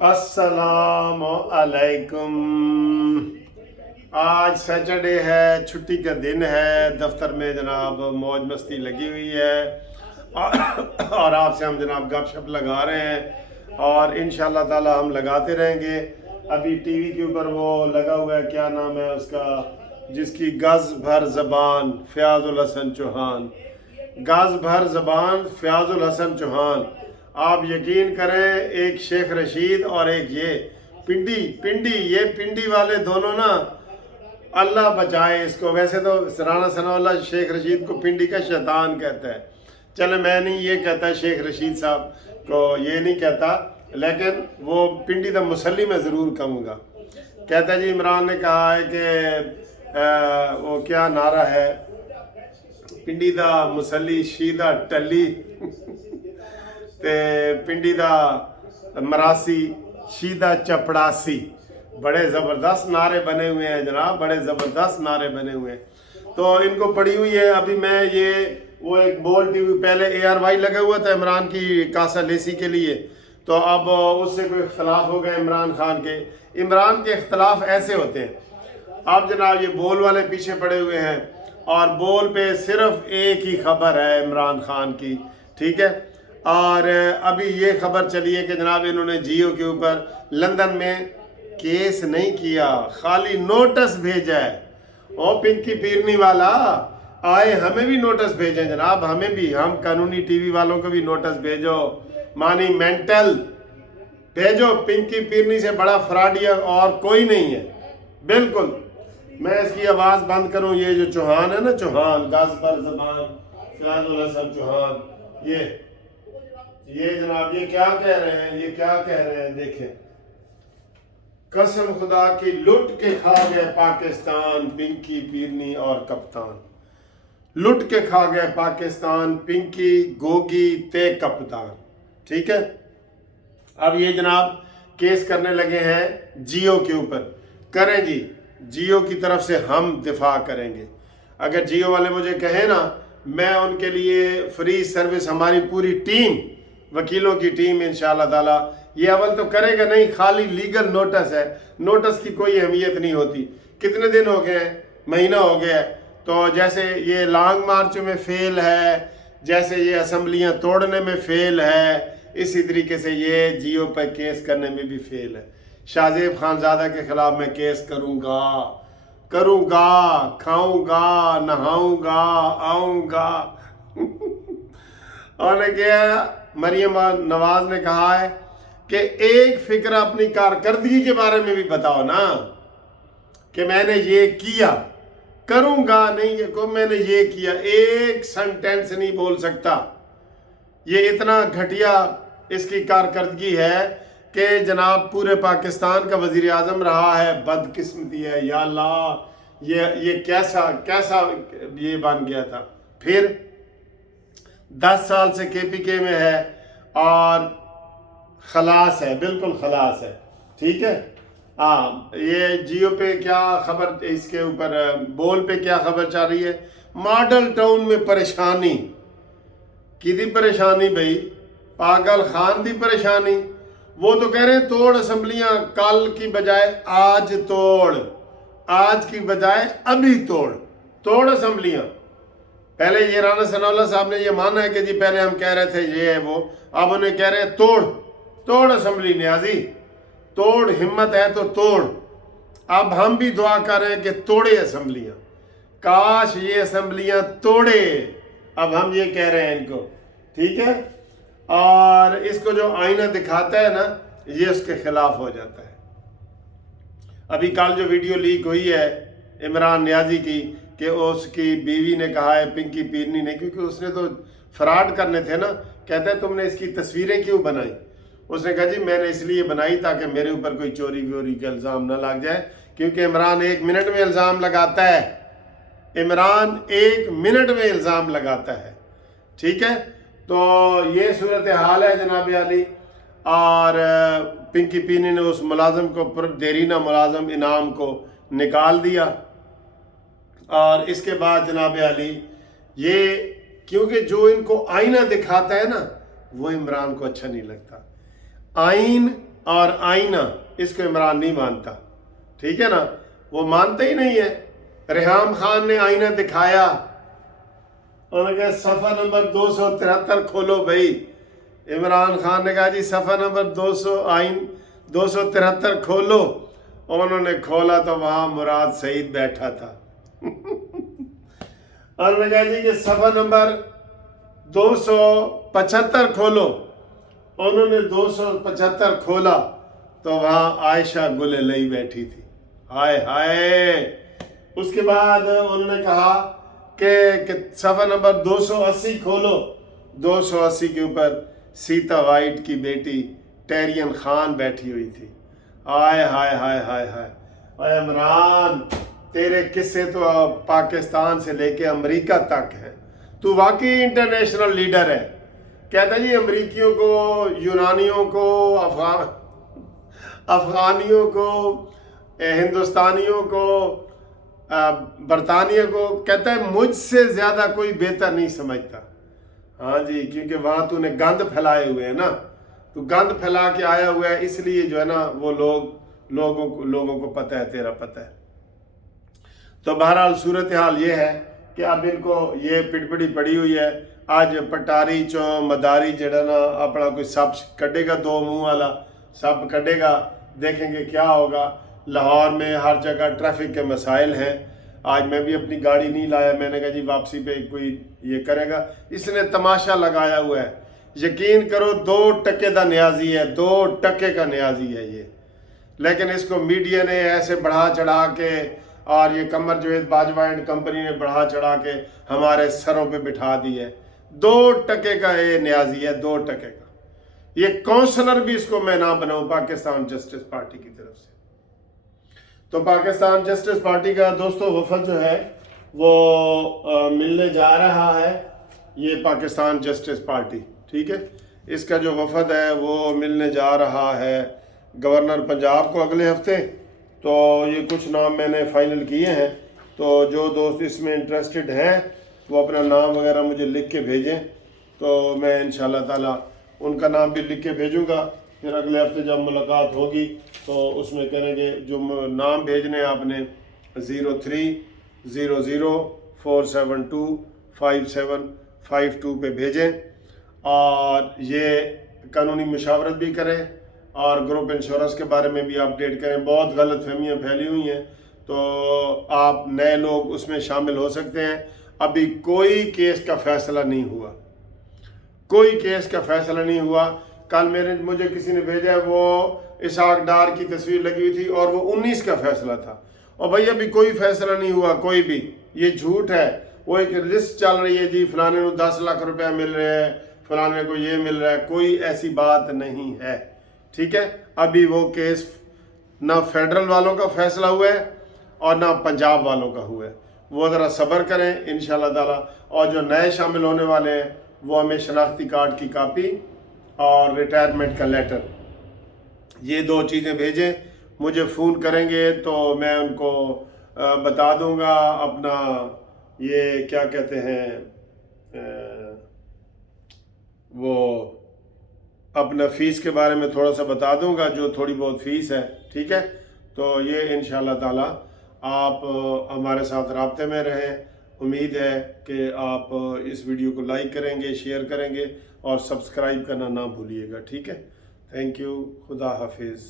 अस्सलाम अलैकुम। आज सैटरडे है, छुट्टी का दिन है। दफ्तर में जनाब मौज मस्ती लगी हुई है और आपसे हम जनाब गपशप लगा रहे हैं और इंशाल्लाह ताला हम लगाते रहेंगे। अभी टीवी के ऊपर वो लगा हुआ है, क्या नाम है उसका, जिसकी गज भर ज़बान फयाजुल हसन चौहान। गज भर ज़बान फयाजुल हसन चौहान। आप यकीन करें, एक शेख रशीद और एक ये पिंडी वाले दोनों ना, अल्लाह बचाए इसको। वैसे तो राना सनाउल्लाह शेख रशीद को पिंडी का शैतान कहता है। चले, मैं नहीं ये कहता, शेख रशीद साहब को ये नहीं कहता, लेकिन वो पिंडी दा मुसल्ली मैं ज़रूर कहूँगा। कहता है जी, इमरान ने कहा है कि वो क्या नारा है, पिंडी दा मुसल्ली शीदा टली ते पिंडी दा मरासी शीदा चपड़ासी। बड़े ज़बरदस्त नारे बने हुए हैं जनाब, बड़े ज़बरदस्त नारे बने हुए हैं। तो इनको पड़ी हुई है। अभी मैं ये वो एक बोल टीवी, पहले ARY लगा हुआ था इमरान की कासा लेसी के लिए, तो अब उससे कोई इख्तलाफ हो गए इमरान खान के। इमरान के इख्तलाफ ऐसे होते हैं, अब जनाब ये बोल वाले पीछे पड़े हुए हैं और बोल पे सिर्फ एक ही खबर है इमरान खान की, ठीक है। और अभी ये खबर चली है कि जनाब इन्होंने जियो के ऊपर लंदन में केस नहीं किया, खाली नोटिस भेजा है। ओ पिंकी पीरनी वाला आए, हमें भी नोटिस भेजें जनाब, हमें भी, हम कानूनी टीवी वालों को भी नोटिस भेजो, मानी मेंटल भेजो। पिंकी पीरनी से बड़ा फ्रॉडिया और कोई नहीं है, बिल्कुल। मैं इसकी आवाज़ बंद करूं, ये जो चौहान है ना, चौहान गज पर ज़बान फयाजुल हसन चौहान, ये जनाब ये क्या कह रहे हैं, ये क्या कह रहे हैं, देखें। कसम खुदा की, लुट के खा गए पाकिस्तान पिंकी पीरनी और कप्तान। लुट के खा गए पाकिस्तान पिंकी गोगी ते कप्तान, ठीक है। अब ये जनाब केस करने लगे हैं जियो के ऊपर। करें जी, जियो की तरफ से हम दिफा करेंगे। अगर जियो वाले मुझे कहें ना, मैं उनके लिए फ्री सर्विस, हमारी पूरी टीम, वकीलों की टीम इंशाल्लाह ताला, ये अवल तो करेगा नहीं, खाली लीगल नोटिस है। नोटिस की कोई अहमियत नहीं होती। कितने दिन हो गए हैं, महीना हो गया है। तो जैसे ये लॉन्ग मार्च में फेल है, जैसे ये असम्बलियाँ तोड़ने में फेल है, इसी तरीके से ये जियो पर केस करने में भी फेल है। शाहजेब खानजादा के खिलाफ मैं केस करूँगा, खाऊंगा, नहाऊंगा, आऊँगा। और क्या मरियम नवाज ने कहा है कि एक फिक्र अपनी कारकर्दगी के बारे में भी बताओ ना, कि मैंने ये किया, करूंगा नहीं को मैंने ये किया। एक सेंटेंस नहीं बोल सकता। ये इतना घटिया इसकी कारकर्दगी है कि जनाब पूरे पाकिस्तान का वजीर आजम रहा है। बदकिस्मती है या अल्लाह, ये कैसा ये बन गया था। फिर 10 साल से KPK में है और खलास है, बिल्कुल खलास है, ठीक है। हाँ, ये जियो पे क्या खबर, इसके ऊपर बोल पे क्या खबर चल रही है। मॉडल टाउन में परेशानी, किसी परेशानी भाई, पागल खान दी परेशानी। वो तो कह रहे हैं तोड़ असम्बलियां, कल की बजाय आज तोड़, आज की बजाय अभी तोड़ असम्बलियां। पहले ये राना सनाउल्लाह साहब ने ये माना है कि जी पहले हम कह रहे थे ये है वो, अब उन्हें कह रहे हैं तोड़ असम्बली न्याजी, तोड़, हिम्मत है तो तोड़। अब हम भी दुआ कर रहे हैं कि तोड़े असम्बलियां, काश ये असम्बलियां तोड़े। अब हम ये कह रहे हैं इनको, ठीक है। और इसको जो आईना दिखाता है ना, ये उसके खिलाफ हो जाता है। अभी कल जो वीडियो लीक हुई है इमरान नियाजी की, कि उसकी बीवी ने कहा है पिंकी पीरनी ने, क्योंकि उसने तो फ्रॉड करने थे ना, कहते हैं तुमने इसकी तस्वीरें क्यों बनाई। उसने कहा जी मैंने इसलिए बनाई ताकि मेरे ऊपर कोई चोरी वोरी का इल्ज़ाम ना लग जाए, क्योंकि इमरान 1 मिनट में इल्ज़ाम लगाता है। इमरान 1 मिनट में इल्ज़ाम लगाता है, ठीक है। तो ये सूरत हाल है जनाब अली। और पिंकी पीरनी ने उस मुलाजम को, देरीना मुलाजम इनाम को निकाल दिया। और इसके बाद जनाब अली ये, क्योंकि जो इनको आईना दिखाता है ना, वो इमरान को अच्छा नहीं लगता। आइन और आईना, इसको इमरान नहीं मानता, ठीक है ना, वो मानते ही नहीं है। रेहाम खान ने आईना दिखाया, उन्होंने कहा सफ़ा नंबर 273 खोलो भाई। इमरान खान ने कहा जी सफ़ा नंबर 273 खोलो। उन्होंने खोला तो वहाँ मुराद सईद बैठा था। उन्होंने कहा जी कि सफ़ा नंबर 275 खोलो। उन्होंने 275 खोला तो वहाँ आयशा गुललई बैठी थी। हाय हाय। उसके बाद उन्होंने कहा कि सफ़ा नंबर 280 खोलो। 280 के ऊपर सीता वाइट की बेटी टेरियन खान बैठी हुई थी। हाय हाय हाय हाय हाय। और इमरान, तेरे किस्से तो पाकिस्तान से लेके अमेरिका तक हैं। तू वाकई इंटरनेशनल लीडर है। कहता जी अमरीकियों को, यूनानियों को, अफगानियों को, हिंदुस्तानियों को, बरतानिया को, कहता है मुझसे ज़्यादा कोई बेहतर नहीं समझता। हाँ जी, क्योंकि वहाँ तूने गंद फैलाए हुए है ना, तू गंद फैला के आया हुआ है, इसलिए जो है ना वो लोगों को पता है, तेरा पता है। तो बहरहाल सूरत हाल ये है कि अब इनको ये पिटपड़ी पड़ी हुई है। आज पटारी चो मदारी जड़ा ना अपना कोई सप कटेगा, 2 मुंह वाला सप कटेगा, देखेंगे क्या होगा। लाहौर में हर जगह ट्रैफिक के मसाइल हैं। आज मैं भी अपनी गाड़ी नहीं लाया, मैंने कहा जी वापसी पे कोई ये करेगा। इसने तमाशा लगाया हुआ है, यकीन करो 2 टके का न्याजी है, 2 टके का न्याजी है ये। लेकिन इसको मीडिया ने ऐसे बढ़ा चढ़ा के, और ये कमर जवेद बाजवा एंड कंपनी ने बढ़ा चढ़ा के हमारे सरों पे बिठा दी है। 2 टके का ये न्याजी है, 2 टके का। ये काउंसलर भी इसको मैं ना बनाऊं पाकिस्तान जस्टिस पार्टी की तरफ से। तो पाकिस्तान जस्टिस पार्टी का दोस्तों वफद जो है वो मिलने जा रहा है, ये पाकिस्तान जस्टिस पार्टी, ठीक है। इसका जो वफद है वो मिलने जा रहा है गवर्नर पंजाब को अगले हफ्ते। तो ये कुछ नाम मैंने फाइनल किए हैं, तो जो दोस्त इसमें इंटरेस्टेड हैं वो अपना नाम वगैरह मुझे लिख के भेजें, तो मैं इंशाल्लाह ताला उनका नाम भी लिख के भेजूँगा। फिर अगले हफ्ते जब मुलाकात होगी तो उसमें करेंगे। जो नाम भेजने आपने 030047255752 पे भेजें, और ये कानूनी मशावरत भी करें और ग्रुप इंश्योरेंस के बारे में भी अपडेट करें। बहुत गलत फहमियाँ फैली हुई हैं, तो आप नए लोग उसमें शामिल हो सकते हैं। अभी कोई केस का फैसला नहीं हुआ, कोई केस का फैसला नहीं हुआ। कल मुझे किसी ने भेजा, वो इसाक डार की तस्वीर लगी हुई थी और वो 19 का फैसला था। और भाई अभी कोई फैसला नहीं हुआ, कोई भी, ये झूठ है। वो एक लिस्ट चल रही है जी, फलाने को 10 लाख रुपया मिल रहे हैं, फलाने को ये मिल रहा है, कोई ऐसी बात नहीं है, ठीक है। अभी वो केस ना फेडरल वालों का फैसला हुआ है और ना पंजाब वालों का हुआ है। वो ज़रा सब्र करें इंशाल्लाह ताला। और जो नए शामिल होने वाले हैं वो हमें शनाख्ती कार्ड की कापी और रिटायरमेंट का लेटर, ये 2 चीज़ें भेजें। मुझे फ़ोन करेंगे तो मैं उनको बता दूंगा अपना, ये क्या कहते हैं, वो अपना फ़ीस के बारे में थोड़ा सा बता दूंगा, जो थोड़ी बहुत फ़ीस है, ठीक है। तो ये इंशाल्लाह ताला आप हमारे साथ राब्ते में रहें। उम्मीद है कि आप इस वीडियो को लाइक करेंगे, शेयर करेंगे और सब्सक्राइब करना ना भूलिएगा, ठीक है। थैंक यू, खुदा हाफिज़।